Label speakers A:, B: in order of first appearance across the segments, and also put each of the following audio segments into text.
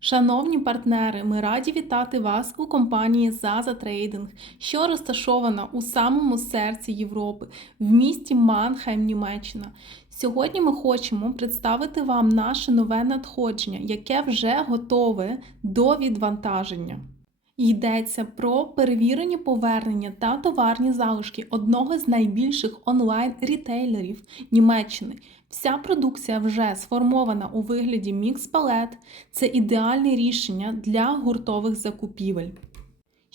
A: Шановні партнери, ми раді вітати вас у компанії Zaza Trading, що розташована у самому серці Європи, в місті Манхайм, Німеччина. Сьогодні ми хочемо представити вам наше нове надходження, яке вже готове до відвантаження. Йдеться про перевірені повернення та товарні залишки одного з найбільших онлайн-рітейлерів Німеччини. Вся продукція вже сформована у вигляді мікс-палет. Це ідеальне рішення для гуртових закупівель.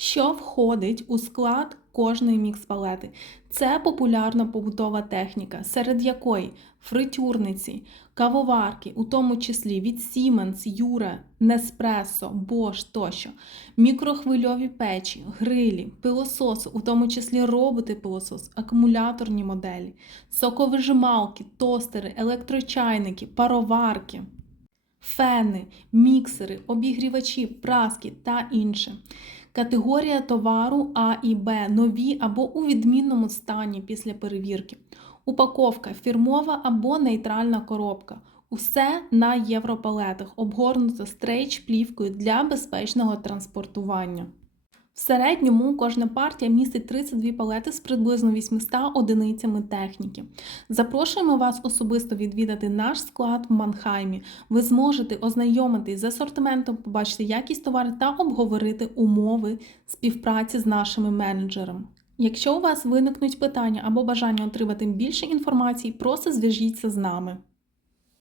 A: Що входить у склад кожної мікс-палети? Це популярна побутова техніка, серед якої фритюрниці, кавоварки, у тому числі від Siemens, Jura, Nespresso, Bosch тощо, мікрохвильові печі, грилі, пилососи, у тому числі роботи-пилосос, акумуляторні моделі, соковижималки, тостери, електрочайники, пароварки, фени, міксери, обігрівачі, праски та інше. Категорія товару А і Б нові або у відмінному стані після перевірки. Упаковка фірмова або нейтральна коробка. Усе на європалетах, обгорнуто стрейч плівкою для безпечного транспортування. В середньому кожна партія містить 32 палети з приблизно 800 одиницями техніки. Запрошуємо вас особисто відвідати наш склад в Манхаймі. Ви зможете ознайомитись з асортиментом, побачити якість товару та обговорити умови співпраці з нашими менеджерами. Якщо у вас виникнуть питання або бажання отримати більше інформації, просто зв'яжіться з нами.